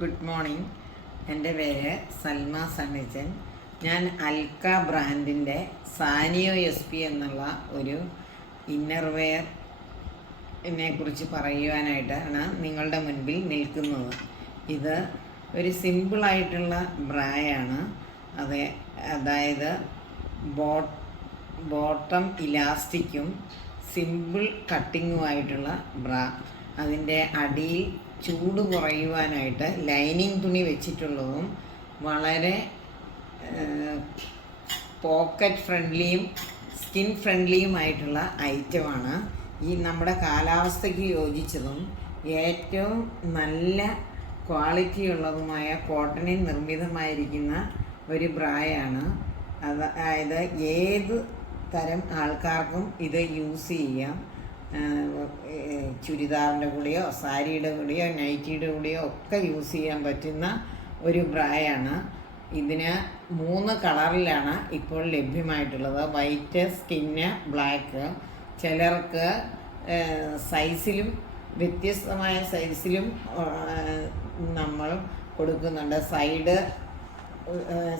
Good morning. എൻ്റെ പേര് സൽമ സണ്ണിച്ചൻ. ഞാൻ അൽക്ക ബ്രാൻഡിൻ്റെ സാനിയോ SP എന്നുള്ള ഒരു ഇന്നർവെയറിനെ കുറിച്ച് പറയുവാനായിട്ടാണ് നിങ്ങളുടെ മുൻപിൽ നിൽക്കുന്നത്. ഇത് ഒരു സിമ്പിളായിട്ടുള്ള ബ്രായാണ്. അതായത് ബോട്ടം ഇലാസ്റ്റിക്കും സിമ്പിൾ കട്ടിങ്ങുമായിട്ടുള്ള ബ്രാ. അതിൻ്റെ അടിയിൽ ചൂട് കുറയുവാനായിട്ട് ലൈനിങ് തുണി വെച്ചിട്ടുള്ളതും വളരെ പോക്കറ്റ് ഫ്രണ്ട്ലിയും സ്കിൻ ഫ്രണ്ട്ലിയുമായിട്ടുള്ള ഐറ്റമാണ്. ഈ നമ്മുടെ കാലാവസ്ഥയ്ക്ക് യോജിച്ചതും ഏറ്റവും നല്ല ക്വാളിറ്റിയുള്ളതുമായ കോട്ടണിൽ നിർമ്മിതമായിരിക്കുന്ന ഒരു ബ്രായാണ്. അതായത് ഏത് തരം ആൾക്കാർക്കും ഇത് യൂസ് ചെയ്യാം. ചുരിദാറിൻ്റെ കൂടെയോ സാരിയുടെ കൂടെയോ നൈറ്റിയുടെ കൂടെയോ ഒക്കെ യൂസ് ചെയ്യാൻ പറ്റുന്ന ഒരു ബ്രായാണ്. ഇതിന് 3 കളറിലാണ് ഇപ്പോൾ ലഭ്യമായിട്ടുള്ളത്: വൈറ്റ്, സ്കിന്ന്, ബ്ലാക്ക്. ചിലർക്ക് സൈസിലും വ്യത്യസ്തമായ സൈസിലും നമ്മൾ കൊടുക്കുന്നുണ്ട്.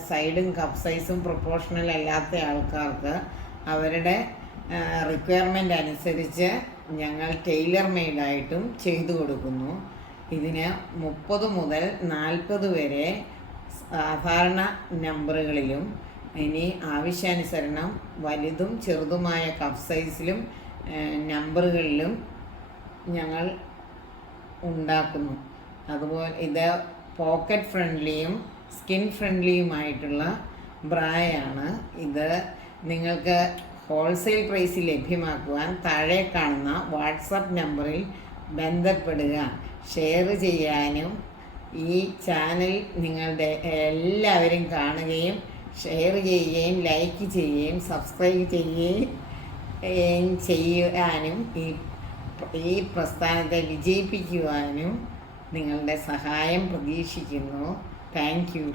സൈഡും കപ്പ് സൈസും പ്രൊപ്പോർഷണൽ അല്ലാത്ത ആൾക്കാർക്ക് അവരുടെ റിക്വയർമെൻ്റ് അനുസരിച്ച് ഞങ്ങൾ ടൈലർ മെയ്ഡായിട്ടും ചെയ്തു കൊടുക്കുന്നു. ഇതിന് 30 മുതൽ 40 വരെ സാധാരണ നമ്പറുകളിലും ഇനി ആവശ്യാനുസരണം വലുതും ചെറുതുമായ കപ്പ് സൈസിലും നമ്പറുകളിലും ഞങ്ങൾ ഉണ്ടാക്കുന്നു. അതുപോലെ ഇത് പോക്കറ്റ് ഫ്രണ്ട്ലിയും സ്കിൻ ഫ്രണ്ട്ലിയുമായിട്ടുള്ള ബ്രായാണ്. ഇത് നിങ്ങൾക്ക് ഹോൾസെയിൽ പ്രൈസിൽ ലഭ്യമാക്കുവാൻ താഴെ കാണുന്ന വാട്സപ്പ് നമ്പറിൽ ബന്ധപ്പെടുക. ഷെയർ ചെയ്യാനും ഈ ചാനൽ നിങ്ങളുടെ എല്ലാവരും കാണുകയും ഷെയർ ചെയ്യുകയും ലൈക്ക് ചെയ്യുകയും സബ്സ്ക്രൈബ് ചെയ്യാനും ഈ പ്രസ്ഥാനത്തെ വിജയിപ്പിക്കുവാനും നിങ്ങളുടെ സഹായം പ്രതീക്ഷിക്കുന്നു. Thank you.